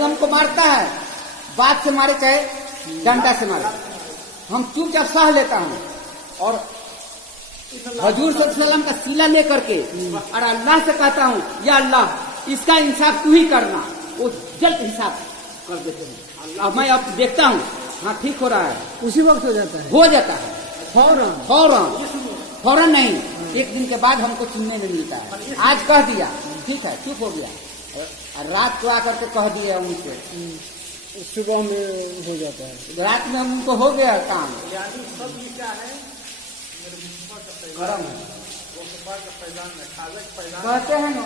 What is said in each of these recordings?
वही हमको मारता है, बात से मारे चाहे डंडा से मारे, हम चुपचाप सह लेता हूँ। और हजूर सल्लल्लाहु का सीला लेकर के और अल्लाह से कहता हूँ, या अल्लाह इसका इंसाफ तू ही करना। वो जल्द हिसाब कर देते हैं। अब मैं अब देखता हूँ, हाँ ठीक हो रहा है, उसी वक्त हो जाता है, हो जाता है फौरन फौरन। फौरन नहीं, एक दिन के बाद हमको सुनने में मिलता है। आज कह दिया, ठीक है, चुप हो गया, और रात को आकर के कह दिया उनसे, सुबह में हो जाता है, रात में उनको हो गया काम। गरम है कहते हैं ना,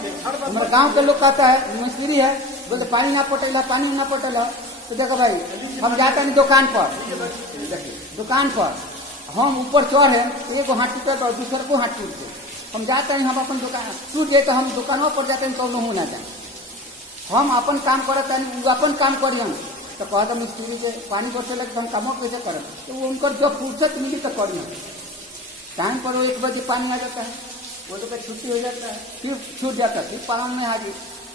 हमारे गांव के लोग कहता है, मिस्त्री है, बोलते पानी ना पटेला, पानी ना पटेला। तो देखो भाई, हम जाते हैं दुकान पर, दुकान पर हम ऊपर चढ़े, एक हाथ टूटे तो दूसरे को हाथ टूटते, हम जाते हैं, हम अपन दुकान टूट गए तो हम दुकानों पर जाते हैं, कौन हो ना जाए, हम अपन काम करते हैं, वो अपन काम करिए। तो कहता मिस्त्री के पानी बरसे लगे तो हम कामों कैसे करें, तो वो उनकर जब फुर्सत मिली तो करिए। टाइम पर वो 1 बजे पानी आ जाता है, वो लोग का छुट्टी हो जाता है, फिर छूट जाता है, फिर पालन में हाजिर।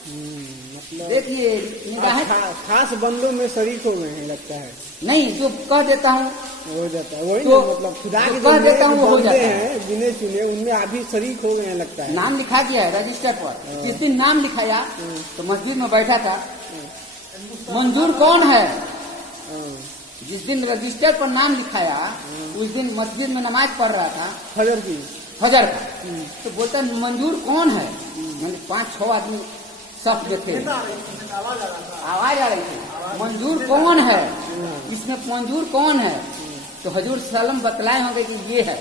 मतलब देखिए निगाहें खास बंदों में शरीक हो गए हैं लगता है। नहीं, जो कह देता हूँ हो जाता है, वही तो ना, मतलब खुदा के कह देता हूँ वो हो जाता है, गिने चुने उनमें आप भी शरीक हो गए हैं लगता है। नाम लिखा गया है रजिस्टर पर। जिस दिन नाम लिखाया तो मस्जिद में बैठा था, मंजूर कौन है, जिस दिन रजिस्टर पर नाम लिखाया उस दिन मस्जिद में नमाज पढ़ रहा था, फजर की, फजर का। तो बोलता मंजूर कौन है, मैंने 5-6 आदमी सब देखे, आवाज आ रही थी, मंजूर कौन है, इसमें मंजूर कौन है। तो हजूर सल्लम बतलाए होंगे कि ये है,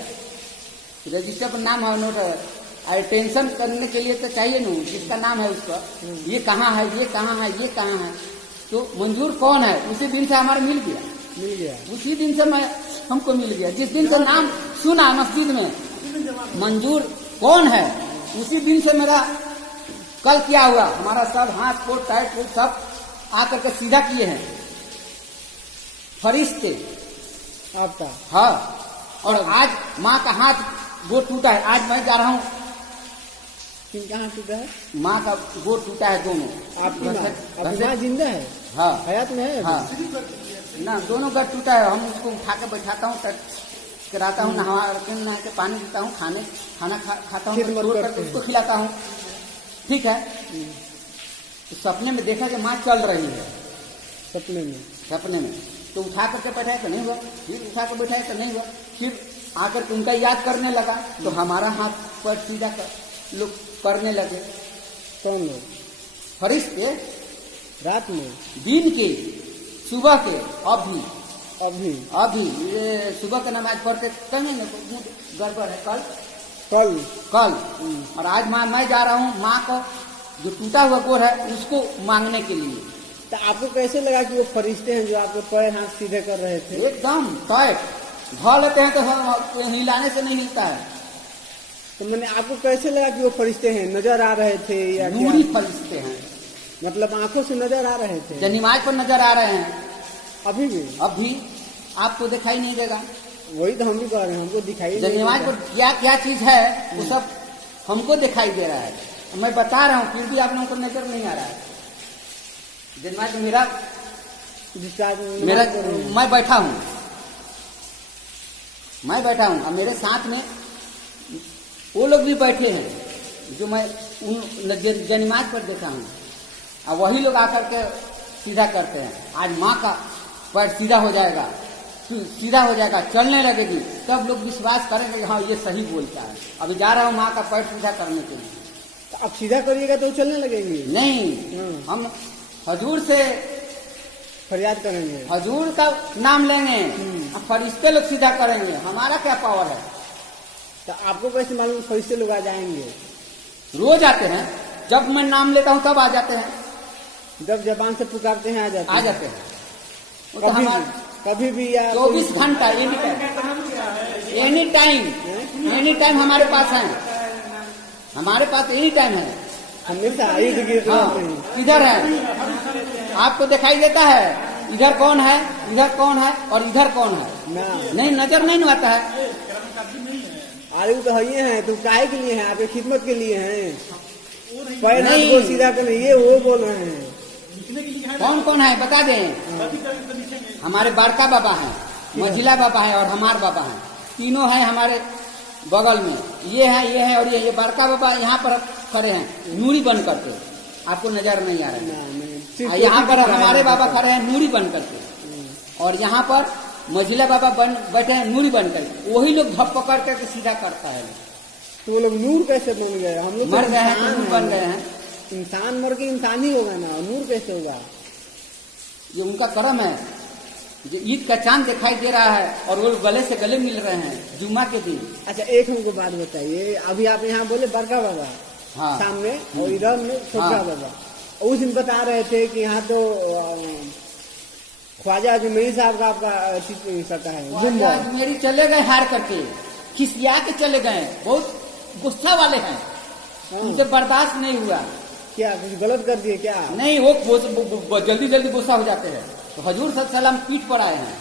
रजिस्टर पर नाम है, नोट है, और टेंशन करने के लिए तो चाहिए ना, जिसका नाम है उसका, ये कहाँ है, ये कहाँ है, ये कहाँ है, तो मंजूर कौन है। उसी दिन से हमारा मिल गया, उसी दिन से मैं हमको मिल गया। जिस दिन से नाम सुना मस्जिद में मंजूर कौन है, उसी दिन से मेरा कल क्या हुआ, हमारा सब हाथ कोट टाइट कोट सब आकर के सीधा किए हैं फरिश्ते आपका। हाँ, और आज माँ का हाथ गोड़ टूटा है। आज मैं जा रहा हूँ, किनका हाथ टूटा है? माँ का गोड़ टूटा है दोनों। आपकी माँ जिंदा है? हाँ, हयात में है? हाँ ना, दोनों गट टूटा है। हम उसको उठा के बैठाता हूँ, कराता हूँ, नहा के पानी देता हूँ, खाना खाता हूँ, उसको खिलाता हूँ, ठीक है। तो सपने में देखा कि माँ चल रही है, सपने में तो उठा करके बैठाया तो नहीं हुआ, फिर उठा कर बैठाया तो नहीं हुआ, फिर आकर के उनका याद करने लगा तो हमारा हाथ पर सीधा लोग करने लगे। कौन लोग? फरिश्ते, रात में, दिन के, सुबह के, अभी ये सुबह के नमाज पढ़ते कहेंगे ना, गड़बड़ है। कल और आज मैं जा रहा हूँ माँ को जो टूटा हुआ गोड़ है उसको मांगने के लिए। तो आपको कैसे लगा कि वो फरिश्ते हैं जो आपको पैर हाथ सीधे कर रहे थे? एकदम टाइट ढा लेते हैं तो हिलाने से नहीं हिलता है। तो मैंने आपको कैसे लगा कि वो फरिश्ते हैं? नजर आ रहे थे या नूरी फरिश्ते हैं, मतलब आंखों से नजर आ रहे थे? जनिमाज पर नजर आ रहे हैं। अभी आपको दिखाई नहीं देगा। वही तो हम भी कह रहे हैं, हमको दिखाई जनिमाज पर क्या चीज है वो सब हमको दिखाई दे रहा है। मैं बता रहा हूँ फिर भी आप लोगों को नजर नहीं आ रहा है। जनिमाज मेरा मैं बैठा हूँ और मेरे साथ में वो लोग भी बैठे हैं जो मैं उन जनिमाज पर देखा हूँ, और वही लोग आकर के सीधा करते हैं। आज माँ का पैर सीधा हो जाएगा, चलने लगेगी, तब लोग विश्वास करेंगे हाँ ये सही बोलता है। अभी जा रहा हूँ माँ का पैर सीधा करने के लिए। तो अब सीधा करिएगा तो चलने लगेंगे? नहीं, हम हजूर से फरियाद करेंगे, हजूर का नाम लेंगे, फरिश्ते लोग सीधा करेंगे। हमारा क्या पावर है? तो आपको कैसे मालूम फरिश्ते लोग आ जाएंगे? रोज आते हैं, जब मैं नाम लेता हूँ तब आ जाते हैं, जब जबान से पुकारते हैं आ जाते हैं। कभी भी या 24 घंटा एनी टाइम हमारे पास है, एनी टाइम है हमेशा। इधर है, आपको दिखाई देता है इधर कौन है और इधर कौन है? नहीं, नजर नहीं आता है। अरे वो तो है हैं, तुम काहे के लिए हैं? आपके खिदमत के लिए हैं। पैर हाथ को सीधा करने, ये वो बोल रहे हैं। कौन कौन है बता दें। हमारे बड़का बाबा हैं, मझिला बाबा है और हमार बाबा हैं, तीनों हैं हमारे बगल में। ये है और ये बड़का बाबा यहाँ पर खड़े हैं नूरी बन करके, आपको नजर नहीं आ रहा है। यहाँ पर हमारे बाबा खड़े हैं नूरी बन करके, और यहाँ पर मझिला बाबा बैठे हैं नूरी बन करके। वही लोग धप पकड़ करके सीधा करता है। तो वो लोग नूर कैसे बन गए? हम लोग मर गए हैं तो नूर बन गए हैं। इंसान मर के इंसान ही होगा ना, नूर कैसे होगा? ये उनका कर्म है। जो ईद का चांद दिखाई दे रहा है और वो गले से गले मिल रहे हैं जुम्मा के दिन। अच्छा, एक हमको बात बताइए, अभी आप यहाँ बोले बड़का बाबा हाँ सामने और इधर में छोटा हाँ। बाबा। उस दिन बता रहे थे कि यहाँ तो ख्वाजा अजमेरी साहब का आपका सकता है। अजमेरी चले गए हार करके, खिसिया के चले गए, बहुत गुस्सा वाले हैं, उनसे बर्दाश्त नहीं हुआ। क्या कुछ गलत कर दिए क्या? नहीं, वो जल्दी जल्दी गुस्सा हो जाते हैं। तो हजूर सल्लम पीठ पर आए हैं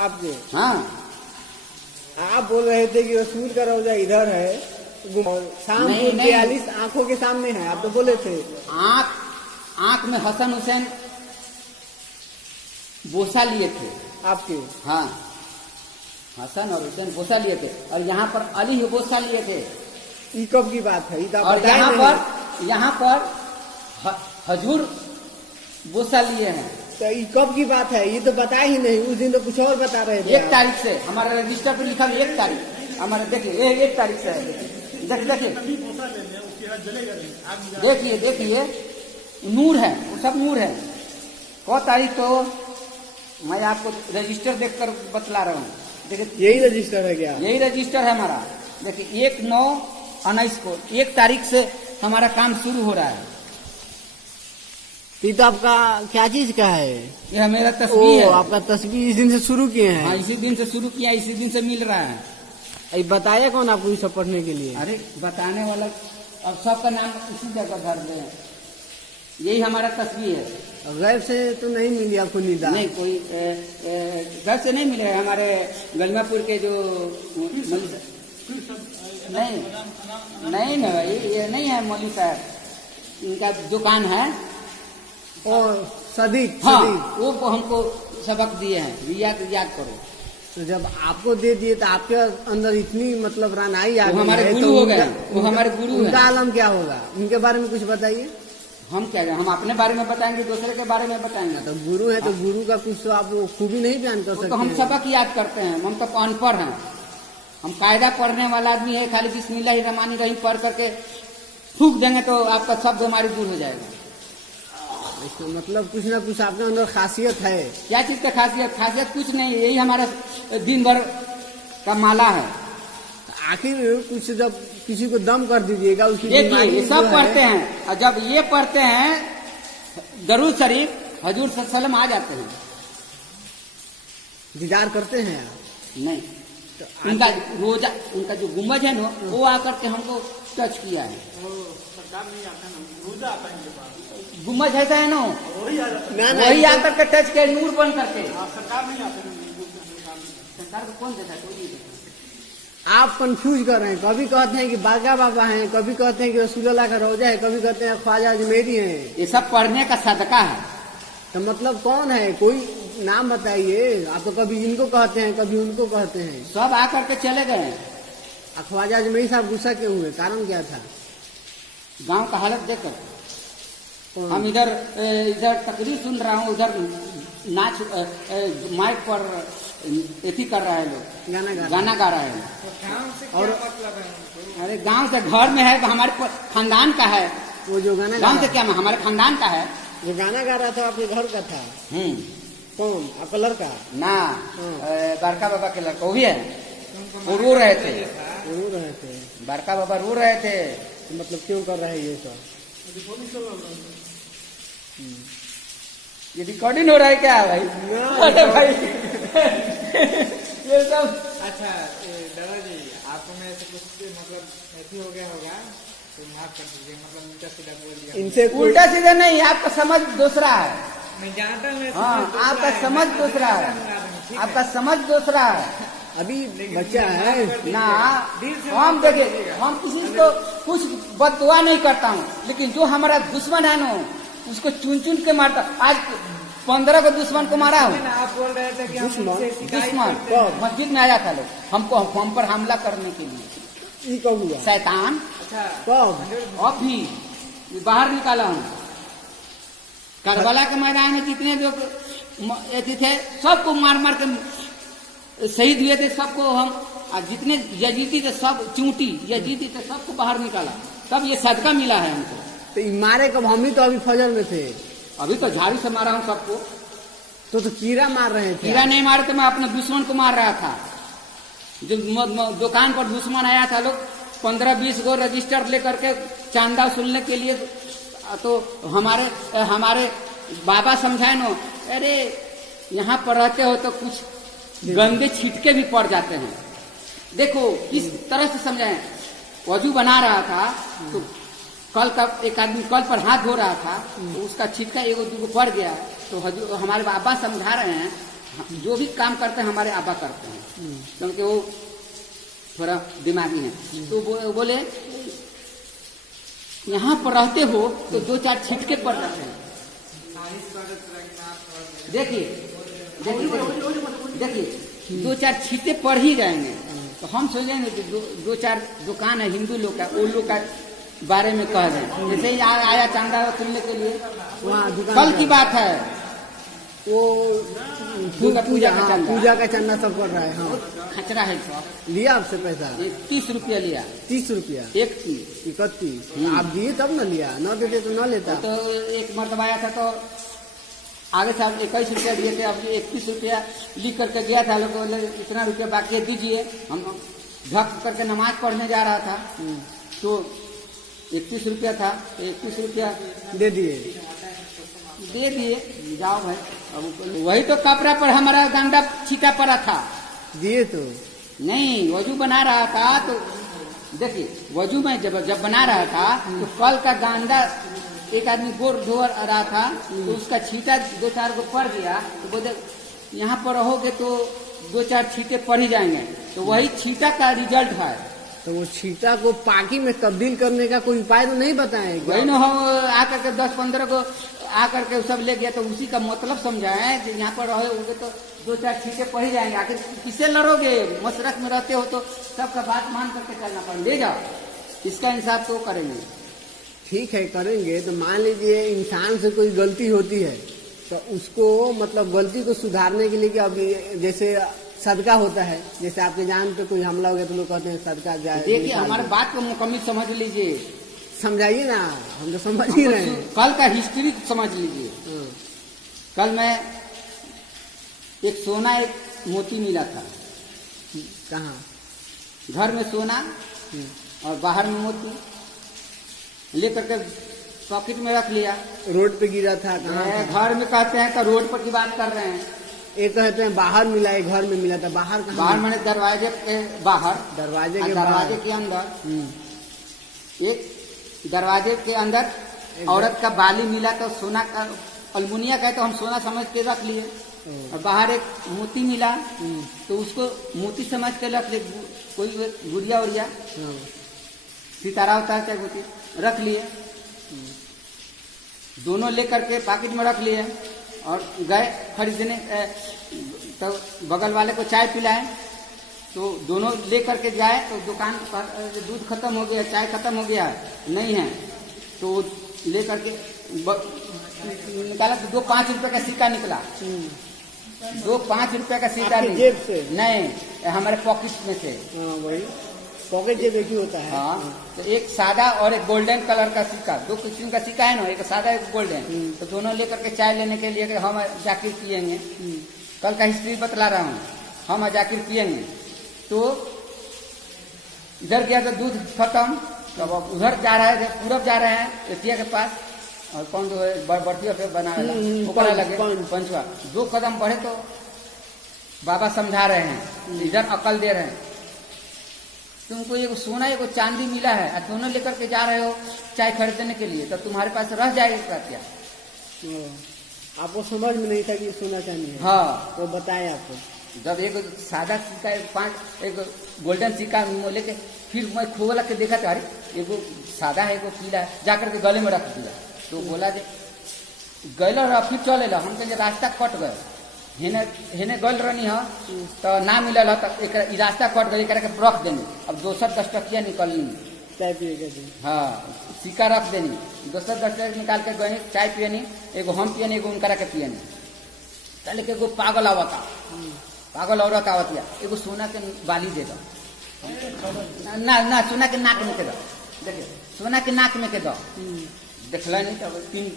आपके। हाँ, आप बोल रहे थे कि रसूल का रोजा इधर है, शाम को 42 आंखों के सामने है, आप तो बोले थे। आंख में हसन हुसैन बोसा लिए थे आपके। हाँ, हसन और हुसैन बोसा लिए थे, और यहाँ पर अली बोसा लिए थे। ये कब की बात है? और यहाँ पर हजूर बोसा लिए हैं। तो ये कब की बात है? ये तो बता ही नहीं, उस दिन तो कुछ और बता रहे थे। 1 तारीख से हमारे रजिस्टर पर लिखा है 1 तारीख हमारे। देखिए 1 तारीख से है। देखिए नूर है, वो सब नूर है। कौ तारीख तो मैं आपको रजिस्टर देखकर बतला रहा हूँ। देखिए यही रजिस्टर है क्या? यही रजिस्टर है हमारा। देखिए 1/9/19 को 1 तारीख से हमारा काम शुरू हो रहा है। ये तो आपका क्या चीज का है? यह मेरा तस्वीर है। आपका तस्वीर इस दिन से शुरू किए हैं? हाँ, इसी दिन से शुरू किया, इसी दिन से मिल रहा है। ये बताया कौन आपको ये सब पढ़ने के लिए? अरे बताने वाला अब सबका नाम इसी जगह भर दे। यही हमारा तस्वीर है। गैर से तो नहीं मिली आपको निदा? नहीं, कोई घर से नहीं मिले। हमारे गलमापुर के जो नहीं ना भाई, ये नहीं है मौलवी साहब, इनका दुकान है। और सदीक। हाँ, वो हमको सबक दिए हैं, याद करो। तो जब आपको दे दिए तो आपके अंदर इतनी मतलब रानाई आ गई, हमारे गुरु हो गए, वो हमारे गुरु हैं। उनका आलम क्या होगा? उनके बारे में कुछ बताइए। हम क्या हम अपने बारे में बताएंगे, दूसरे के बारे में बताएंगे? तो गुरु है तो गुरु का कुछ तो आप खूबी नहीं बयान कर सकते? तो हम सबक याद करते हैं। हम तो अनपढ़ हैं, हम कायदा पढ़ने वाला आदमी है। खाली बिस्मिल्लाहिर्रहमानिर्रहीम पढ़ करके फूंक देंगे तो आपका सब बीमारी दूर हो जाएगा। इसका मतलब कुछ ना कुछ आपके अंदर खासियत है। क्या चीज का खासियत कुछ नहीं, यही हमारा दिन भर का माला है। आखिर कुछ जब किसी को दम कर दीजिएगा उसकी देखिए ये सब पढ़ते हैं, और जब ये पढ़ते हैं दरूद शरीफ हजूर सल्लम आ जाते हैं। दीदार करते हैं आप? नहीं, तो उनका रोजा, उनका जो गुम्बज है ना, वो आकर के हमको टच किया है। गुम्बज ऐसा है ना, वही आकर के टच किया, नूर बन करके। सरकार को कौन देता है? आप कंफ्यूज कर रहे हैं। कभी कहते हैं कि बागा बाबा हैं, कभी कहते हैं कि रसूलुल्लाह का रोजा है, कभी कहते हैं ख्वाजा अजमेरी हैं। ये सब पढ़ने का सदका है। तो मतलब कौन है? कोई नाम बताइए। आप तो कभी इनको कहते हैं, कभी उनको कहते हैं। सब आकर के चले गए। ख्वाजा अजमेरी साहब गुस्सा क्यों हुए? कारण क्या था? गांव का हालत देखकर। हम इधर तकरीर सुन रहा हूँ, उधर नाच माइक पर एथी कर रहा है, लोग गाना गा रहा है। और अरे गांव से घर में है, हमारे खानदान का है वो जो गाना गांव से क्या हमारे खानदान का है। जो गाना गा रहा था आपके घर का था? कौन? आपका लड़का? ना, बड़का बाबा के लड़का वो भी है। वो रो रहे थे। बड़का बाबा रो रहे थे। तो मतलब क्यों कर रहे हैं ये सब? ये रिकॉर्डिंग हो रहा है क्या भाई? अरे भाई ये सब। अच्छा दादाजी, आपको मेरे से कुछ मतलब ऐसी हो गया होगा तो माफ कर दीजिए, मतलब उल्टा सीधा बोल दिया। इनसे उल्टा सीधा नहीं, आपका समझ दूसरा है। मैं जानता हूँ। हाँ, आपका समझ दूसरा है, आपका समझ दूसरा है। अभी बच्चा है ना, हम देखिए, हम किसी को कुछ बददुआ नहीं करता हूँ, लेकिन जो हमारा दुश्मन है ना, उसको चुन चुन के मारता। आज 15 को दुश्मन को मारा हूँ। आप बोल रहे थे कि हम दुश्मन? उनसे शिकायत दुश्मन करते हैं। मस्जिद में आया था लोग, हमको हम पर हमला करने के लिए। ये कब हुआ? शैतान अच्छा कब? अब भी बाहर निकाला हूँ। करबला के मैदान में जितने जो एथी थे सबको मार मार के शहीद हुए थे, सबको हम, और जितने यजीदी थे सब चूंटी यजीदी थे सबको बाहर निकाला, तब ये सदका मिला है हमको। तो ये मारे कब? हम ही तो अभी फजर में थे। अभी तो झाड़ू से मारा हूँ सबको। तो कीड़ा मार रहे थे। कीड़ा नहीं मारे थे, मैं अपने दुश्मन को मार रहा था। जो दुकान पर दुश्मन आया था, लोग 15-20 गो रजिस्टर लेकर के चांदा वसूलने के लिए, तो हमारे बाबा समझाए नो, अरे यहाँ पर रहते हो तो कुछ गंदे छिटके भी पड़ जाते हैं। देखो किस तरह से समझाएं। वजू बना रहा था तो कल का एक आदमी कल पर हाथ धो रहा था, तो उसका छिटका एगो दूगो पड़ गया। तो हमारे बाबा समझा रहे हैं, जो भी काम करते हैं हमारे आबा करते हैं, क्योंकि वो थोड़ा दिमागी है। तो बोले यहाँ पर रहते हो तो 2-4 छिटके पड़ जाते हैं। देखिए 2-4 छींटे पड़ ही जाएंगे। तो हम सोचेंगे कि 2-4 दुकान है हिंदू लोग का, वो लोग का बारे में कह दें। जैसे ही आया चांदा वसूलने के लिए, वहाँ कल की बात है, वो पूजा का चंदा, पूजा का चंदा सब कर रहा है। हाँ, खचरा है सब। लिया आपसे पैसा? 30 रुपया लिया। 30 रुपया? एक चीज 31? आप दिए तब न लिया, न देते तो न लेता। तो एक मरतबा आया था तो आगे से 21 रुपया दिए थे, अब 31 रुपया लिख करके गया था। लोग बोले इतना रुपया बाकी दीजिए। हम झक करके नमाज पढ़ने जा रहा था, तो 31 रुपया था, 31 रुपया दे दिए। जाओ भाई। अब वही तो कपड़ा पर हमारा गंदा छीटा पड़ा था। दिए तो नहीं, वजू बना रहा था। तो देखिए वजू में जब बना रहा था तो कल का गंदा एक आदमी गोर धो रहा था, तो उसका छीटा 2-4 को पड़ गया। तो बोले यहाँ पर रहोगे तो 2-4 छींटे पड़ ही जाएंगे। तो वही छीटा का रिजल्ट है। तो वो छीटा को पाकी में तब्दील करने का कोई उपाय तो नहीं बताए? वही न हो आकर के 10-15 को आकर के सब ले गया। तो उसी का मतलब समझाए कि यहाँ पर रहोगे तो 2-4 छींटे पड़ ही जाएंगे। आखिर किससे लड़ोगे? मशरक में रहते हो तो सबका बात मान करके चलना पड़ेगा। ले जाओ, इसका इंसाफ तो करेंगे। ठीक है, करेंगे। तो मान लीजिए इंसान से कोई गलती होती है, तो उसको मतलब गलती को सुधारने के लिए कि अभी जैसे सदका होता है, जैसे आपके जान पे कोई हमला हो गया तो लोग कहते हैं सदका जाए। देखिए हमारे बात को मुकम्मल समझ लीजिए। समझाइए ना, हम तो समझ ही रहे हैं। कल का हिस्ट्री समझ लीजिए। कल मैं एक सोना एक मोती मिला था। कहाँ? घर में सोना और बाहर में मोती लेकर के पॉकेट में रख लिया। रोड पे गिरा था? कहाँ था? घर में कहते हैं तो रोड पर की बात कर रहे हैं। एक कहते हैं बाहर मिला, एक घर में मिला था। बाहर कहाँ? बाहर मैंने दरवाजे के बाहर, दरवाजे के दरवाजे के अंदर, एक दरवाजे के अंदर औरत का बाली मिला। तो सोना का अल्मुनिया का है तो हम सोना समझ के रख लिए। और बाहर एक मोती मिला तो उसको मोती समझ के रख लिए। कोई गुड़िया उड़िया सितारा होता है, क्या होती, रख लिए। दोनों लेकर के पॉकेट में रख लिए और गए खरीदने। तो बगल वाले को चाय पिलाए, तो दोनों लेकर के जाए तो दुकान पर दूध खत्म हो गया, चाय खत्म हो गया, नहीं है। तो लेकर के निकाला तो 2 5 रुपए का सिक्का निकला। 2 5 रुपए का सिक्का आपकी जेब से? नहीं, हमारे पॉकेट में थे। वही पॉकेट जेब एक ही होता है। हाँ, तो एक सादा और एक गोल्डन कलर का सिक्का, 2 किस्म का सिक्का है ना, एक सादा एक गोल्डन। तो दोनों लेकर के चाय लेने के लिए हम जाकिर पियेंगे। कल का हिस्ट्री बतला रहा हूँ, हम जाकिर पियेंगे। तो इधर गया तो दूध खत्म। तब अब उधर जा रहा है, पूरब जा रहे हैं एतिया के पास, और कौन जो है बर्फिया पे बना ओकरा लगे पंचवा। 2 कदम बढ़े तो बाबा समझा रहे हैं, इधर अकल दे रहे हैं। तुमको एक सोना एक चांदी मिला है और दोनों लेकर के जा रहे हो चाय खरीदने के लिए, तो तुम्हारे पास रह जाएगा क्या? आपको समझ में नहीं था कि सोना चांदी है? हाँ, तो बताए आपको। जब एक सादा सिक्का एक गोल्डन सिक्का लेके फिर मैं खोला के देखा था, अरे एगो सादा है एगो पीला है, जाकर के गले में रख दिया। तो बोला जे गैल रह फिर चले ला हम कहे रास्ता कट गए हेने हेने गल रहनी है तो ना मिलल है तो एक रास्ता कट गई एक रख देनी अब दोसर 10 टकिया निकलनी चाय पिए के दिन हाँ सिक्का रख देनी दोसर 10 टकिया निकाल के गए चाय पियनी एगो हम पियनी एगो उनकरा के पियनी चल के एगो पागल आवता पागल औरत आवतिया एगो सोना के बाली दे दो ना ना सोना के नाक में के दो देखिए सोना के नाक में के दो देखल नहीं तो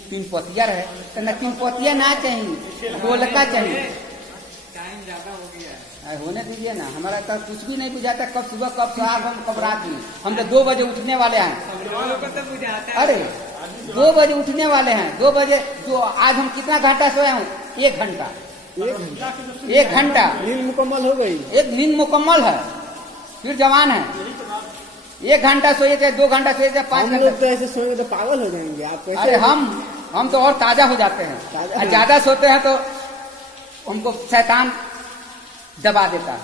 तीन पतिया रहे तो ना 3 पतिया ना चाहिए गोलका चाहिए टाइम ज्यादा हो गया है। होने दीजिए ना हमारा तो कुछ भी नहीं बुझाता कब सुबह कब सुहाग हम कब रात में हम तो 2 बजे उठने वाले हैं लोगों को तो बुझाता है। अरे 2 बजे उठने वाले हैं 2 बजे जो आज हम कितना घंटा सोए हूँ 1 घंटा 1 घंटा नींद मुकम्मल हो गई। एक नींद मुकम्मल है फिर जवान है 1 घंटा सोए थे 2 घंटा सोए थे 5 हम घंटा लोग तो ऐसे सोएंगे तो पागल हो जाएंगे। आप कैसे? अरे हम तो और ताजा हो जाते हैं ताजा और ज्यादा सोते हैं तो हमको शैतान दबा देता है।